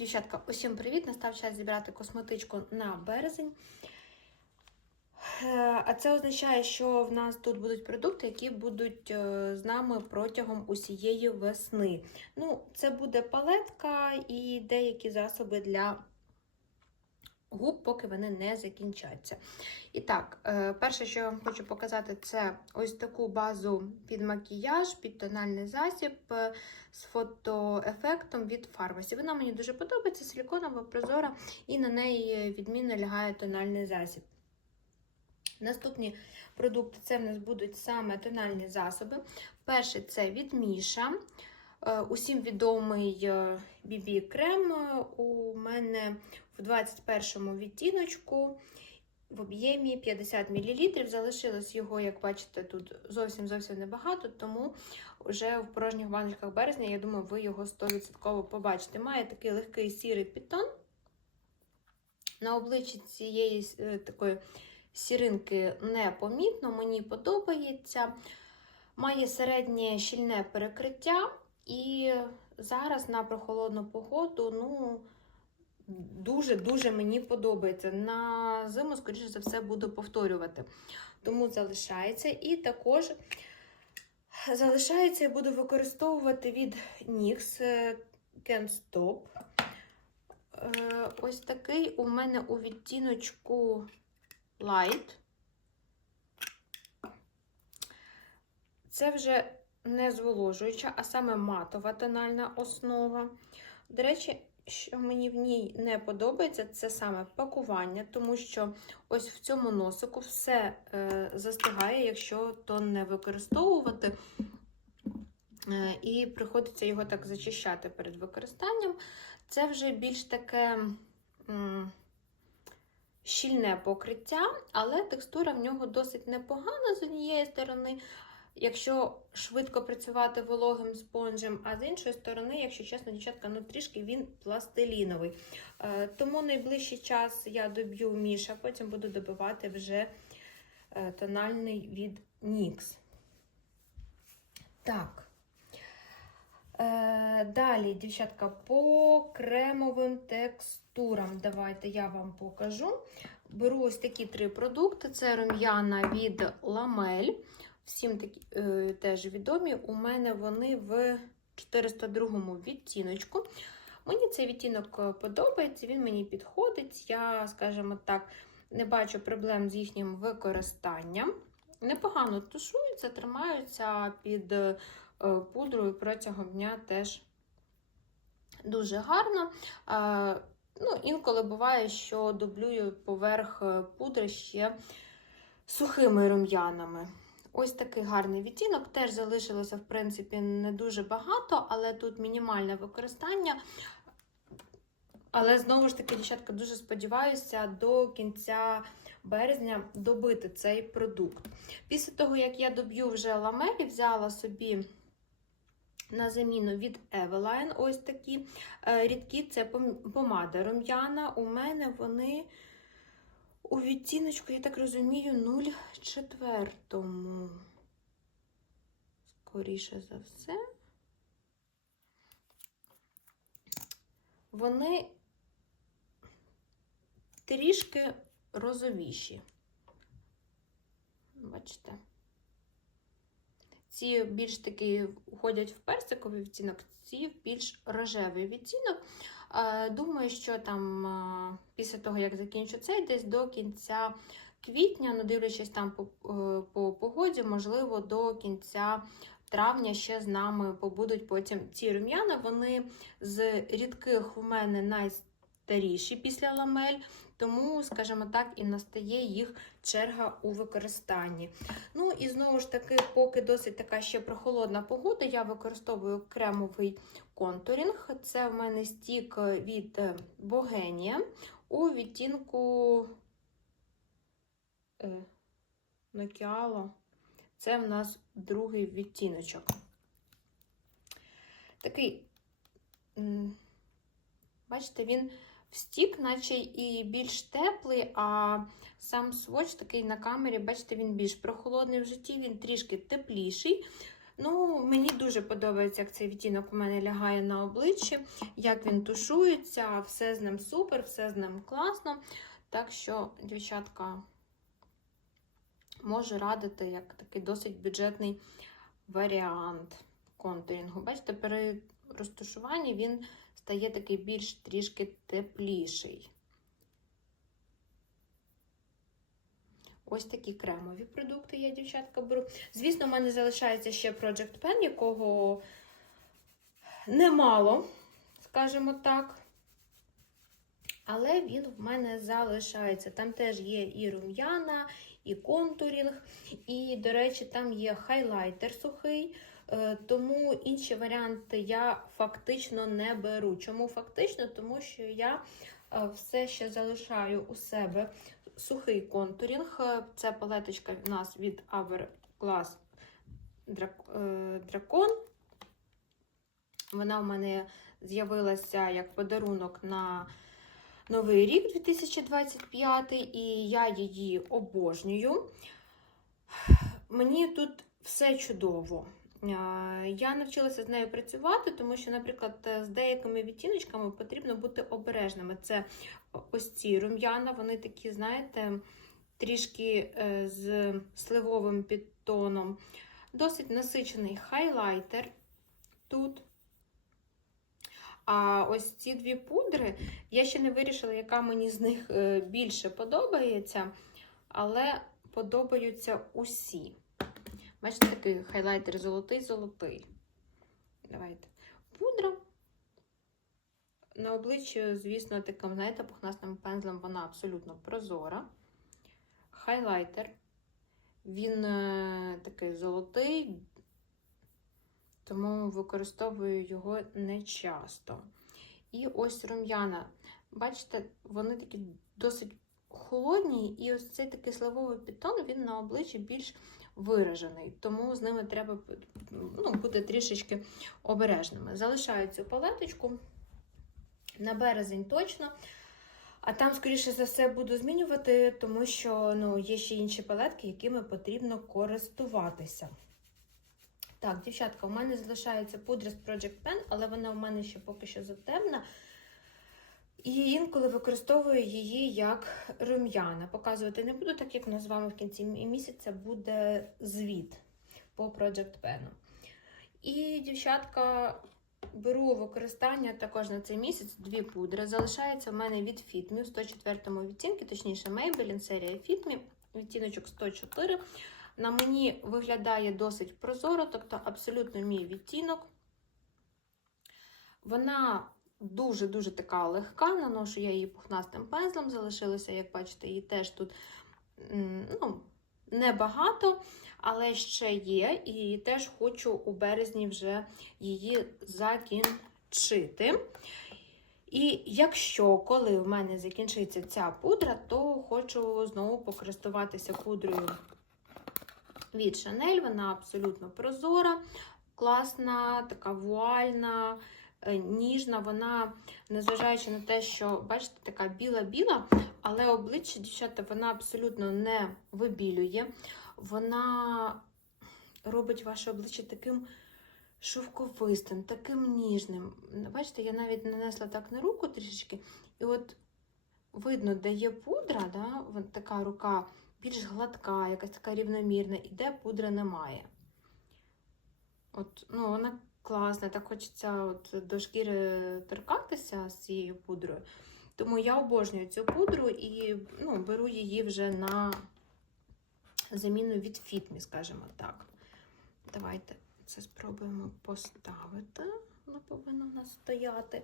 Дівчатка, усім привіт! Настав час зібрати косметичку на березень. Е, А це означає, що в нас тут будуть продукти, які будуть е, з нами протягом усієї весни. Ну, це буде палетка і деякі засоби для губ, поки вони не закінчаться. І так, е, перше, що я вам хочу показати, це ось таку базу під макіяж, під тональний засіб е, з фотоефектом від Фармасі. Вона мені дуже подобається, силіконова, прозора, і на неї відмінно лягає тональний засіб. Наступні продукти це в нас будуть саме тональні засоби. Перший це від Міша. Е, Усім відомий BB крем у мене в 21 відтіночку в об'ємі 50 мл. Залишилось його, як бачите, тут зовсім зовсім небагато, тому вже в порожніх баночках березня, я думаю, ви його 100% побачите. Має такий легкий сірий підтон. На обличчі цієї е, такої сіринки непомітно, мені подобається. Має середнє щільне перекриття, і зараз на прохолодну погоду, ну, дуже-дуже мені подобається. На зиму, скоріше за все, буду повторювати. Тому залишається. І також залишається, я буду використовувати від NYX Can't Stop. Е, Ось такий у мене у відтіночку Light. Це вже не зволожуюча, а саме матова тональна основа. До речі, що мені в ній не подобається, це саме пакування, тому що ось в цьому носику все е, застигає, якщо то не використовувати. Е, і приходиться його так зачищати перед використанням. Це вже більш таке м, щільне покриття, але текстура в нього досить непогана з однієї сторони. Якщо швидко працювати вологим спонжем, а з іншої сторони, якщо чесно, дівчатка, ну трішки він пластиліновий. Е, тому найближчий час я доб'ю міша, потім буду добивати вже е, тональний від NYX. Так. Е, далі, дівчатка, по кремовим текстурам. Давайте я вам покажу. Беру ось такі три продукти: це рум'яна від Ламель. Всім такі е, теж відомі. У мене вони в 402 відтіночку. Мені цей відтінок подобається, він мені підходить. Я, скажімо так, не бачу проблем з їхнім використанням. Непогано тушуються, тримаються під е, пудрою протягом дня теж дуже гарно. Е, ну, Інколи буває, що дублюю поверх пудри ще сухими рум'янами. Ось такий гарний відтінок. Теж залишилося, в принципі, не дуже багато, але тут мінімальне використання. Але знову ж таки, дівчатка, дуже сподіваюся, до кінця березня добити цей продукт. Після того, як я доб'ю вже ламелі, взяла собі на заміну від Eveline ось такі рідкі це помада рум'яна. У мене вони. У відтіночку, я так розумію, 0,4. Скоріше за все. Вони трішки розовіші. Бачите? Ці більш таки входять в персиковий відтінок, ці в більш рожевий відтінок. Думаю, що там після того, як закінчу цей, десь до кінця квітня, ну дивлячись там по, е, по погоді, можливо, до кінця травня ще з нами побудуть потім ці рум'яна. Вони з рідких в мене найстаріші після ламель. Тому, скажімо так, і настає їх черга у використанні. Ну, і знову ж таки, поки досить така ще прохолодна погода, я використовую кремовий контурінг. Це в мене стік від Богенія у відтінку Нокіало. Це в нас другий відтіночок. Такий, бачите, він встік, наче і більш теплий, а сам своч такий на камері, бачите, він більш прохолодний в житті, він трішки тепліший. Ну, мені дуже подобається, як цей відтінок у мене лягає на обличчі, як він тушується, все з ним супер, все з ним класно. Так що, дівчатка, можу радити як такий досить бюджетний варіант контурінгу. Бачите, при розташуванні він стає такий більш трішки тепліший. Ось такі кремові продукти я, дівчатка, беру. Звісно, в мене залишається ще Project Pen, якого немало, скажімо так. Але він в мене залишається. Там теж є і рум'яна, і контурінг, і, до речі, там є хайлайтер сухий. Е, Тому інші варіанти я фактично не беру. Чому фактично? Тому що я е, все ще залишаю у себе сухий контурінг. Е, Це палеточка в нас від е, Дракон. Вона в мене з'явилася як подарунок на Новий рік 2025, і я її обожнюю. Мені тут все чудово. Е, Я навчилася з нею працювати, тому що, наприклад, з деякими відтіночками потрібно бути обережними. Це ось ці рум'яна, вони такі, знаєте, трішки е, з сливовим підтоном. Досить насичений хайлайтер тут. А ось ці дві пудри, я ще не вирішила, яка мені з них е, більше подобається, але подобаються усі. Бачите, такий хайлайтер золотий-золотий. Давайте. Пудра. На обличчі, звісно, таким, знаєте, пухнастим пензлем вона абсолютно прозора. Хайлайтер. Він е, такий золотий, тому використовую його не часто. І ось рум'яна. Бачите, вони такі досить холодні, і ось цей такий сливовий підтон, він на обличчі більш виражений, тому з ними треба ну, бути трішечки обережними. Залишаю цю палеточку на березень точно. А там, скоріше за все, буду змінювати, тому що ну, є ще інші палетки, якими потрібно користуватися. Так, дівчатка, у мене залишається пудра з Project Pen, але вона у мене ще поки що затемна. І інколи використовую її як рум'яна. Показувати не буду, так як у нас з вами в кінці місяця буде звіт по Project Pen. І, дівчатка, беру використання також на цей місяць дві пудри. Залишається в мене від Fit Me у 104 відтінку, точніше, Maybelline серія Fit Me, відтіночок 104. На мені виглядає досить прозоро, тобто абсолютно мій відтінок. Вона дуже-дуже така легка, наношу я її пухнастим пензлем, залишилося, як бачите, її теж тут ну, небагато, але ще є, і теж хочу у березні вже її закінчити. І якщо коли в мене закінчиться ця пудра, то хочу знову покористуватися пудрою від Chanel. Вона абсолютно прозора, класна, така вуальна, ніжна. Вона, незважаючи на те, що, бачите, така біла-біла, але обличчя, дівчата, вона абсолютно не вибілює. Вона робить ваше обличчя таким шовковистим, таким ніжним. Бачите, я навіть нанесла так на руку трішечки, і от видно, де є пудра, да, така рука більш гладка, якась така рівномірна, і де пудри немає. От, ну, Вона класна, так хочеться от до шкіри торкатися з цією пудрою. Тому я обожнюю цю пудру і ну, беру її вже на заміну від Fitme, скажімо так. Давайте це спробуємо поставити. Воно повинно в нас стояти.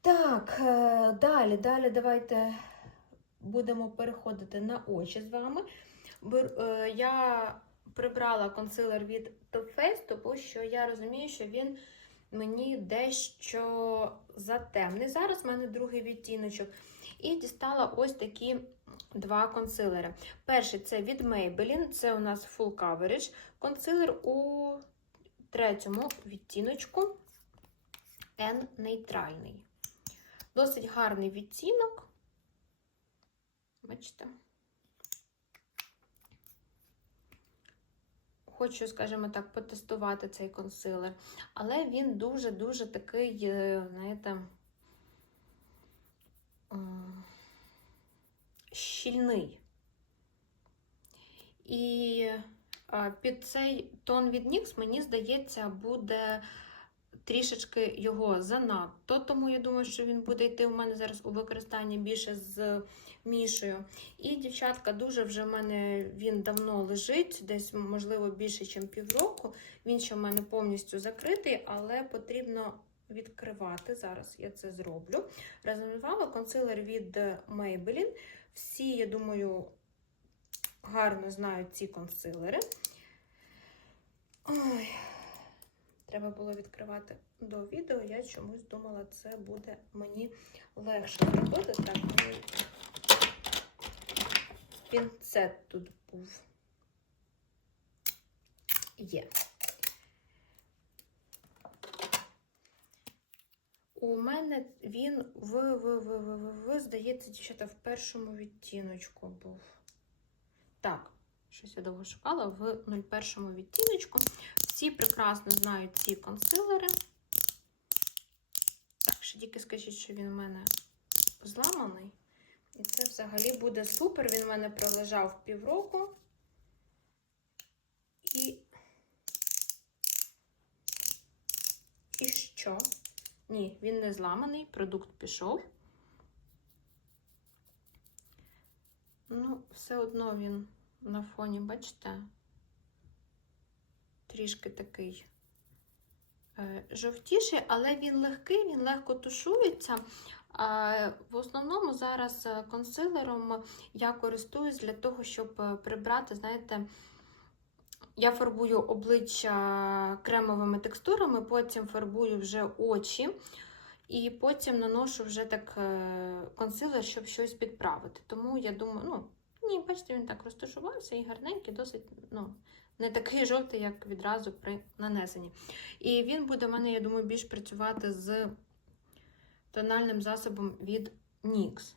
Так, е, далі, далі давайте будемо переходити на очі з вами. Е, Я прибрала консилер від Too Faced, тому що я розумію, що він мені дещо затемний. Зараз в мене другий відтіночок. І дістала ось такі два консилери. Перший це від Maybelline, це у нас Full Coverage. Консилер у третьому відтіночку N нейтральний. Досить гарний відтінок. Бачите? Хочу, скажімо так, потестувати цей консилер. Але він дуже-дуже такий, е, знаєте, щільний. І під цей тон від NYX, мені здається, буде трішечки його занадто, тому я думаю, що він буде йти у мене зараз у використанні більше з мішою. І, дівчатка, дуже вже в мене він давно лежить, десь, можливо, більше, ніж півроку. Він ще в мене повністю закритий, але потрібно відкривати. Зараз я це зроблю. Вами консилер від Maybelline. Всі, я думаю, гарно знають ці консилери. Ой, треба було відкривати до відео. Я чомусь думала, це буде мені легше зробити. Так, ну, пінцет тут був. Є. У мене він в, в, в, в, в, здається, дівчата, в першому відтіночку був. Так, щось я довго шукала в 01 відтіночку. Всі прекрасно знають ці консилери. Так, ще тільки скажіть, що він у мене зламаний. І це взагалі буде супер. Він у мене пролежав півроку. І. І що? Ні, він не зламаний, продукт пішов. Ну, все одно він на фоні, бачите, трішки такий е, жовтіший, але він легкий, він легко тушується. В основному зараз е, консилером я користуюсь для того, щоб е, прибрати, знаєте, я фарбую обличчя кремовими текстурами, потім фарбую вже очі, і потім наношу вже так е, консилер, щоб щось підправити. Тому я думаю, ну, ні, бачите, він так розташувався і гарненький, досить, ну, не такий жовтий, як відразу при нанесенні. І він буде в мене, я думаю, більш працювати з тональним засобом від NYX.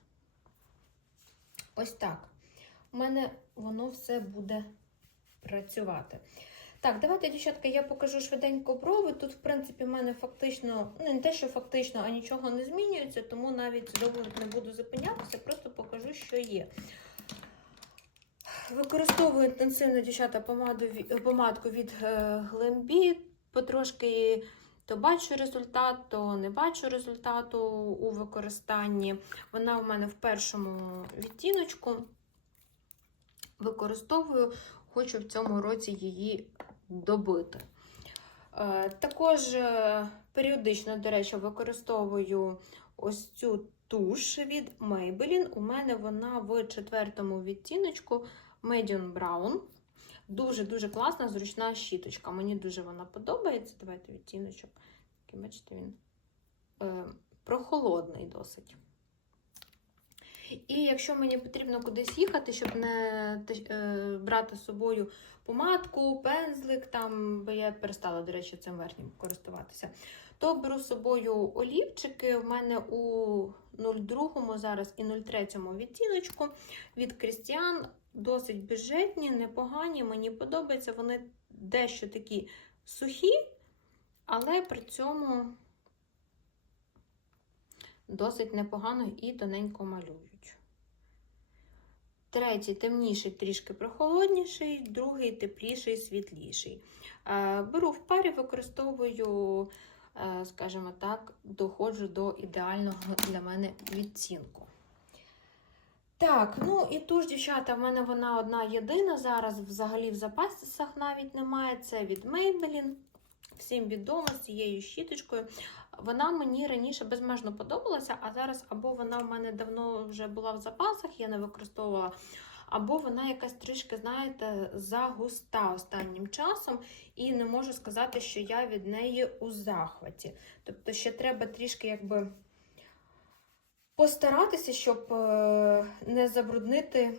Ось так. У мене воно все буде працювати. Так, давайте, дівчатка, я покажу швиденько брови. Тут, в принципі, в мене фактично, ну не те, що фактично, а нічого не змінюється, тому навіть довго не буду зупинятися, просто покажу, що є. Використовую інтенсивно, дівчата, помаду, помадку від е, Потрошки то бачу результат, то не бачу результату у використанні. Вона у мене в першому відтіночку. Використовую, хочу в цьому році її добити. Е, Також е, періодично, до речі, використовую ось цю туш від Maybelline. У мене вона в четвертому відтіночку Medium Brown. Дуже-дуже класна, зручна щіточка. Мені дуже вона подобається. Давайте відтіночок. Такий, бачите, він е, прохолодний досить. І якщо мені потрібно кудись їхати, щоб не е, брати з собою помадку, пензлик, там, бо я перестала, до речі, цим верхнім користуватися, то беру з собою олівчики. У мене у 02 зараз і 03 відтіночку від Christian досить бюджетні, непогані. Мені подобається. Вони дещо такі сухі, але при цьому досить непогано і тоненько малюють. Третій темніший, трішки прохолодніший, другий тепліший, світліший. Е, Беру в парі, використовую, скажімо так, доходжу до ідеального для мене відцінку. Так, ну і туш, дівчата, в мене вона одна єдина. Зараз взагалі в запасах навіть немає. Це від Maybelline. Всім відомо з цією щіточкою. Вона мені раніше безмежно подобалася, а зараз або вона в мене давно вже була в запасах, я не використовувала, або вона якась трішки, знаєте, загуста останнім часом, і не можу сказати, що я від неї у захваті. Тобто, ще треба трішки якби постаратися, щоб е, не забруднити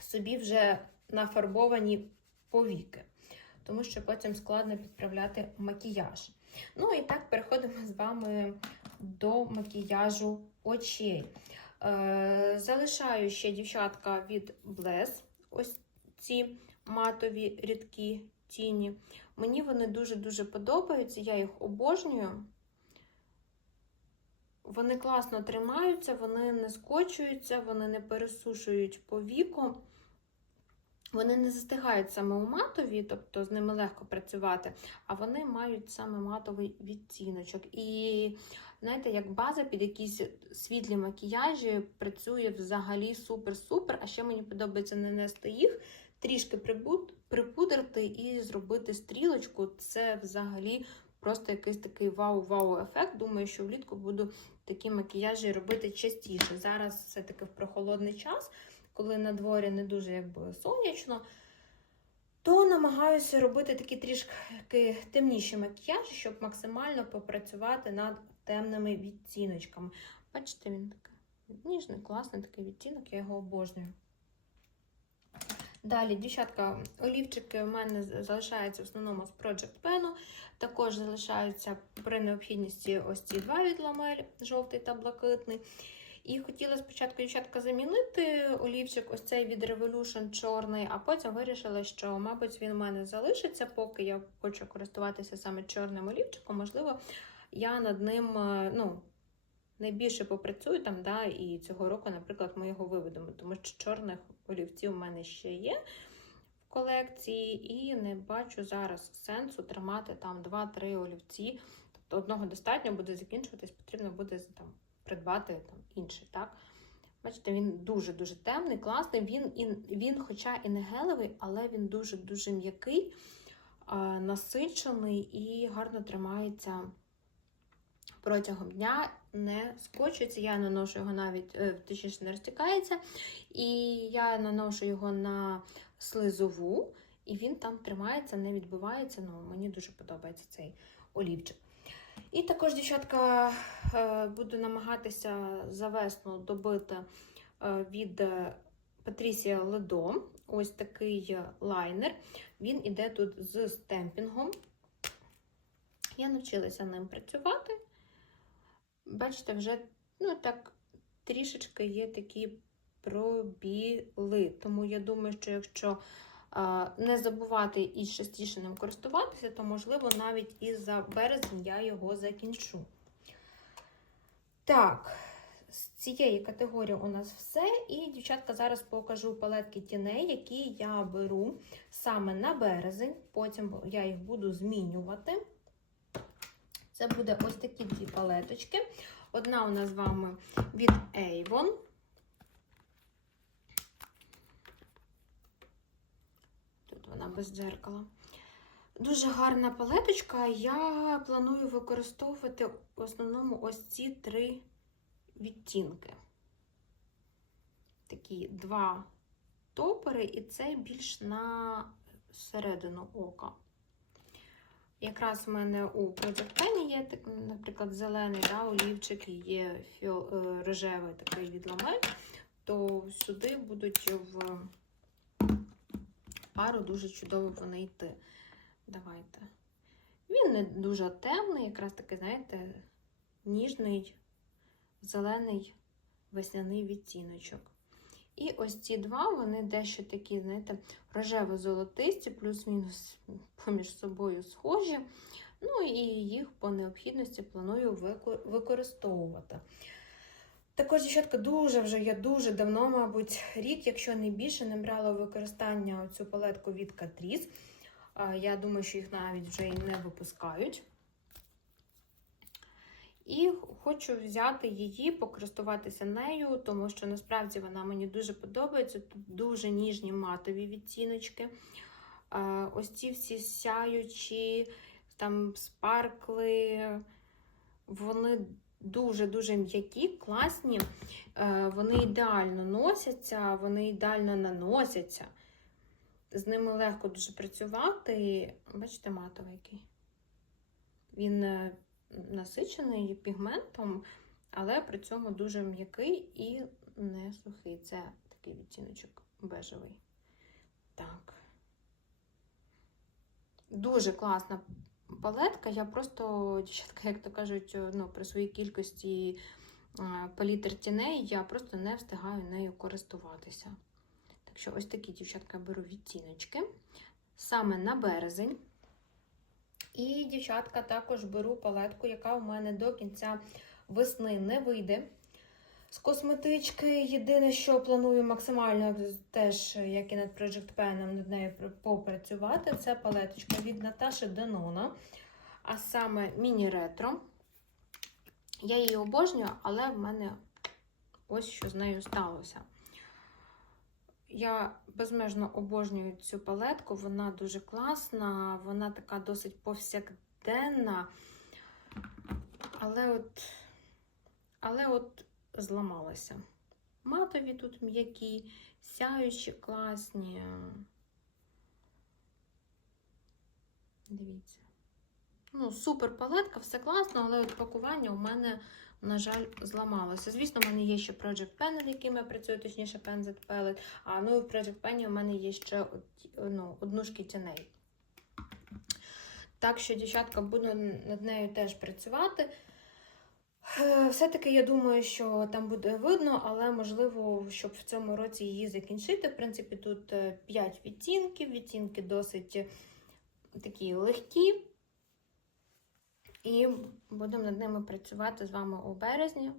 собі вже нафарбовані повіки, тому що потім складно підправляти макіяж. Ну і так переходимо з вами до макіяжу очей. Е, залишаю ще дівчатка від Bless. Ось ці матові рідкі тіні. Мені вони дуже-дуже подобаються, я їх обожнюю. Вони класно тримаються, вони не скочуються, вони не пересушують по віку. Вони не застигають саме у матові, тобто з ними легко працювати, а вони мають саме матовий відтіночок. І знаєте, як база під якісь світлі макіяжі працює взагалі супер-супер. А ще мені подобається нанести їх, трішки припудрити і зробити стрілочку. Це взагалі просто якийсь такий вау-вау ефект. Думаю, що влітку буду такі макіяжі робити частіше. Зараз все-таки в прохолодний час, коли на дворі не дуже якби сонячно. То намагаюся робити такі трішки темніші макіяжі, щоб максимально попрацювати над темними відтіночками. Бачите, він такий ніжний, класний такий відтінок, я його обожнюю. Далі, дівчатка, олівчики у мене залишаються в основному з Project Pen. Також залишаються при необхідності ось ці два від ламель, жовтий та блакитний. І хотіла спочатку дівчатка замінити олівчик, ось цей від Revolution чорний, а потім вирішила, що, мабуть, він у мене залишиться, поки я хочу користуватися саме чорним олівчиком. Можливо, я над ним е, ну, найбільше попрацюю там, да, і цього року, наприклад, ми його виведемо, тому що чорних олівців у мене ще є в колекції, і не бачу зараз сенсу тримати там 2-3 олівці. Тобто одного достатньо буде закінчуватись, потрібно буде там, придбати там, інший. Так? Бачите, він дуже-дуже темний, класний. Він, і, він, хоча і не гелевий, але він дуже-дуже м'який, а, насичений і гарно тримається протягом дня, не скочується. Я наношу його навіть, е, точніше, не розтікається. І я наношу його на слизову, і він там тримається, не відбивається. Ну, мені дуже подобається цей олівчик. І також, дівчатка, е, буду намагатися за весну добити е, від Patricia Ledo ось такий лайнер. Він іде тут з стемпінгом. Я навчилася ним працювати. Бачите, вже ну, так трішечки є такі пробіли. Тому я думаю, що якщо не забувати і частіше ним користуватися, то, можливо, навіть і за березень я його закінчу. Так, з цієї категорії у нас все. І, дівчатка, зараз покажу палетки тіней, які я беру саме на березень. Потім я їх буду змінювати. Це буде ось такі дві палеточки. Одна у нас з вами від Avon. Тут вона без дзеркала. Дуже гарна палеточка. Я планую використовувати в основному ось ці три відтінки. Такі два топери, і це більш на середину ока. Якраз в мене у Project Pen є, наприклад, зелений да, олівчик є е, рожевий такий від ламель, то сюди будуть в пару дуже чудово вони йти. Давайте. Він не дуже темний, якраз таки, знаєте, ніжний, зелений весняний відтіночок. І ось ці два, вони дещо такі, знаєте, рожево-золотисті, плюс-мінус поміж собою схожі. Ну і їх по необхідності планую використовувати. Також, дівчатка, дуже вже я дуже давно, мабуть, рік, якщо не більше, не брала використання цю палетку від Catrice. Я думаю, що їх навіть вже і не випускають. І хочу взяти її, покористуватися нею, тому що насправді вона мені дуже подобається. Тут дуже ніжні матові відтіночки. Ось ці всі сяючі, там спаркли, вони дуже-дуже м'які, класні. Е, Вони ідеально носяться, вони ідеально наносяться. З ними легко дуже працювати. Бачите, матовий який. Він е, насичений пігментом, але при цьому дуже м'який і не сухий. Це такий відтіночок бежевий. Так. Дуже класна палетка. Я просто, дівчатка, як то кажуть, ну, при своїй кількості е, палітр тіней я просто не встигаю нею користуватися. Так що ось такі дівчатка беру відтіночки саме на березень. І, дівчатка, також беру палетку, яка у мене до кінця весни не вийде. З косметички єдине, що планую максимально теж, як і над Project Pen, над нею попрацювати, це палеточка від Наташі Денона, а саме міні-ретро. Я її обожнюю, але в мене ось що з нею сталося. Я безмежно обожнюю цю палетку, вона дуже класна, вона така досить повсякденна. Але от, але от зламалася. Матові тут м'які, сяючі, класні. Дивіться. Ну, супер палетка, все класно, але от пакування у мене, на жаль, зламалося. Звісно, в мене є ще Project Pen, над яким я працюю, точніше, Pen Z Palette. А ну, і в Project Pen у мене є ще ну, однушки тіней. Так що, дівчатка, буду над нею теж працювати. Е, Все-таки я думаю, що там буде видно, але можливо, щоб в цьому році її закінчити. В принципі, тут 5 відтінків, відтінки досить такі легкі. І будемо над ними працювати з вами у березні.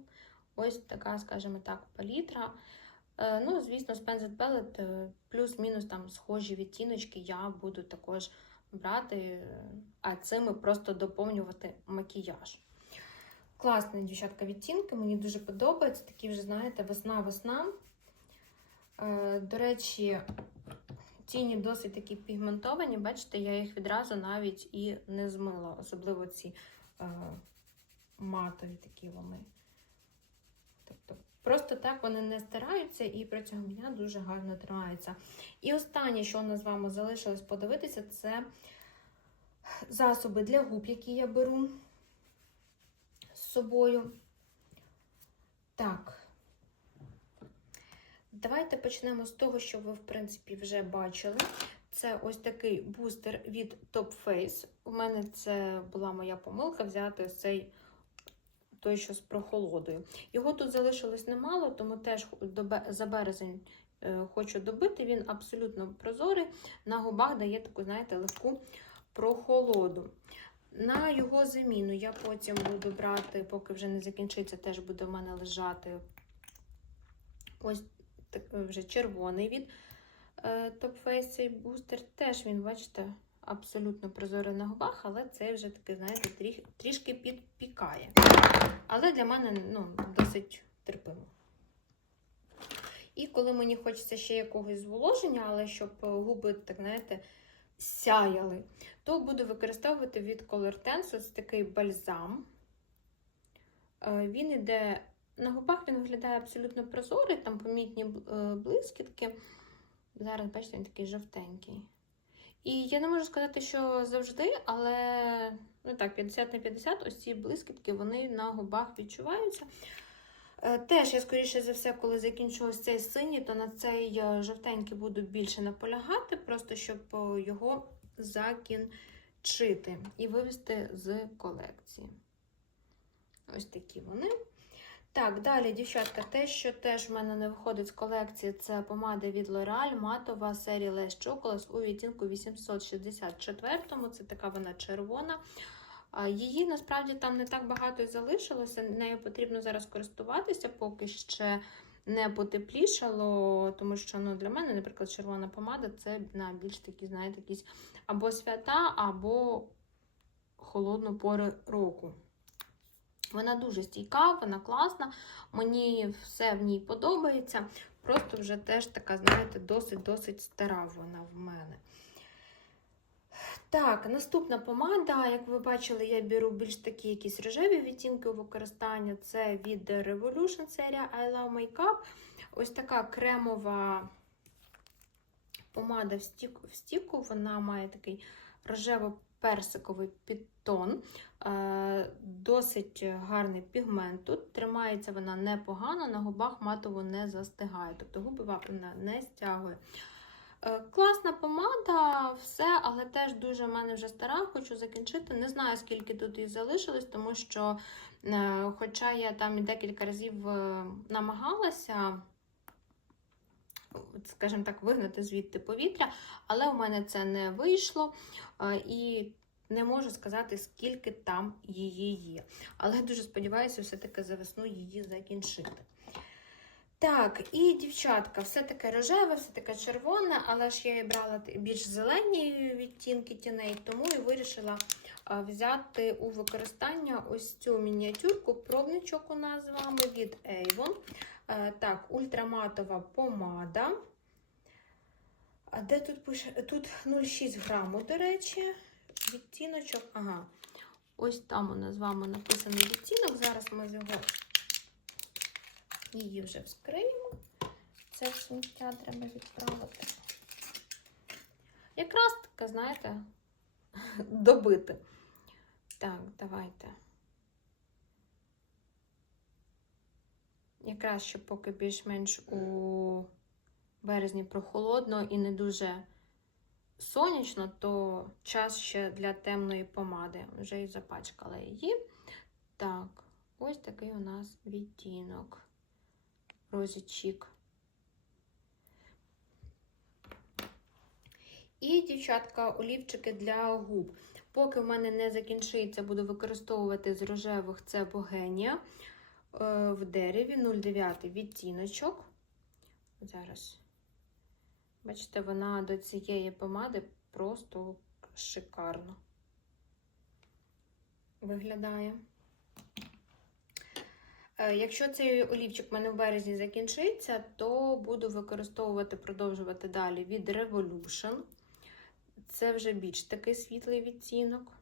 Ось така, скажімо так, палітра. Е, Ну, звісно, Pen Z Palette плюс-мінус там схожі відтіночки я буду також брати, а цими просто доповнювати макіяж. Класні, дівчатка, відтінки, мені дуже подобаються. Такі вже, знаєте, весна-весна. Е, До речі, тіні досить такі пігментовані, бачите, я їх відразу навіть і не змила, особливо ці е, матові такі вони. Тобто, просто так вони не стираються і протягом дня дуже гарно тримаються. І останнє, що у нас з вами залишилось подивитися, це засоби для губ, які я беру з собою. Так. Давайте почнемо з того, що ви, в принципі, вже бачили. Це ось такий бустер від Top Face. У мене це була моя помилка взяти ось цей той, що з прохолодою. Його тут залишилось немало, тому теж за березень е, хочу добити. Він абсолютно прозорий. На губах дає таку, знаєте, легку прохолоду. На його заміну я потім буду брати, поки вже не закінчиться, теж буде в мене лежати ось вже червоний від Top Face цей бустер. Теж він, бачите, абсолютно прозорий на губах, але це вже такий, знаєте, трі, трішки підпікає. Але для мене ну, досить терпимо. І коли мені хочеться ще якогось зволоження, але щоб губи, так знаєте, сяяли, то буду використовувати від Color Tense ось такий бальзам. Він іде на губах, він виглядає абсолютно прозорий, там помітні блискітки. Зараз, бачите, він такий жовтенький. І я не можу сказати, що завжди, але ну так, 50 на 50 ось ці блискітки вони на губах відчуваються. Теж, я, скоріше за все, коли закінчу ось цей синій, то на цей жовтенький буду більше наполягати, просто щоб його закінчити і вивести з колекції. Ось такі вони. Так, далі, дівчатка, те, що теж в мене не виходить з колекції, це помада від L'Oreal, матова серія Les Chocolate у відтінку 864. Це така вона червона. Її насправді там не так багато і залишилося. Нею потрібно зараз користуватися, поки ще не потеплішало, тому що ну, для мене, наприклад, червона помада це на більш такі, знаєте, якісь або свята, або холодну пори року. Вона дуже стійка, вона класна, мені все в ній подобається. Просто вже теж така, знаєте, досить-досить стара вона в мене. Так, наступна помада, як ви бачили, я беру більш такі якісь рожеві відтінки у використання. Це від Revolution серія I Love Makeup. Ось така кремова помада в стіку, вона має такий рожево-персиковий підтон. Досить гарний пігмент. Тут тримається вона непогано, на губах матово не застигає, тобто губи вона не стягує. Е, класна помада, все, але теж дуже в мене вже стара, хочу закінчити. Не знаю, скільки тут її залишилось, тому що, е, хоча я там і декілька разів е, намагалася скажімо так, вигнати звідти повітря, але у мене це не вийшло. І не можу сказати, скільки там її є. Але дуже сподіваюся, все-таки за весну її закінчити. Так, і дівчатка, все таке рожеве, все таке червоне, але ж я і брала більш зелені відтінки тіней, тому і вирішила взяти у використання ось цю мініатюрку, пробничок у нас з вами від Avon. Так, ультраматова помада. А де тут пише? Тут 0,6 граму, до речі, відтіночок. Ага. Ось там у нас з вами написаний відтінок. Зараз ми його її вже вскриємо. Це в сміття треба відправити. Якраз таке, знаєте, добити. Так, давайте. Якраз ще поки більш-менш у березні прохолодно і не дуже сонячно, то час ще для темної помади. Вже і запачкала її. Так, ось такий у нас відтінок. Розі І, дівчатка, олівчики для губ. Поки в мене не закінчиться, буду використовувати з рожевих це Богенія е, в дереві 09 відтіночок. Зараз. Бачите, вона до цієї помади просто шикарно виглядає. Е, Якщо цей олівчик в мене в березні закінчиться, то буду використовувати, продовжувати далі від Revolution. Це вже більш такий світлий відтінок.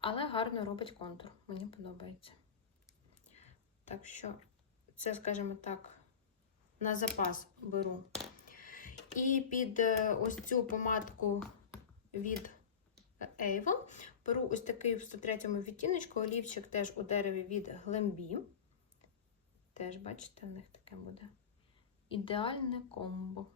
Але гарно робить контур. Мені подобається. Так що, це, скажімо так, на запас беру. І під е, ось цю помадку від Avon беру ось такий в 103-му відтіночку, олівчик теж у дереві від Glambi. Теж, бачите, у них таке буде ідеальне комбо.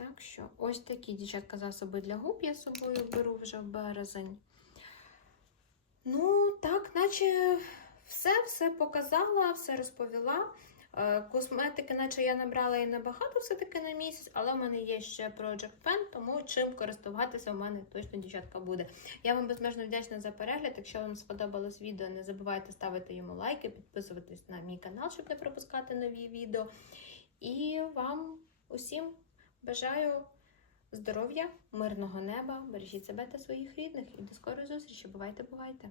Так що, ось такі дівчатка засоби для губ я з собою беру вже в березень. Ну, так, наче все, все показала, все розповіла. Е, Косметики, наче я набрала і небагато все-таки на місяць, але в мене є ще Project Pen, тому чим користуватися в мене точно дівчатка буде. Я вам безмежно вдячна за перегляд. Якщо вам сподобалось відео, не забувайте ставити йому лайки, підписуватись на мій канал, щоб не пропускати нові відео. І вам усім бажаю здоров'я, мирного неба, бережіть себе та своїх рідних і до скорої зустрічі. Бувайте, бувайте!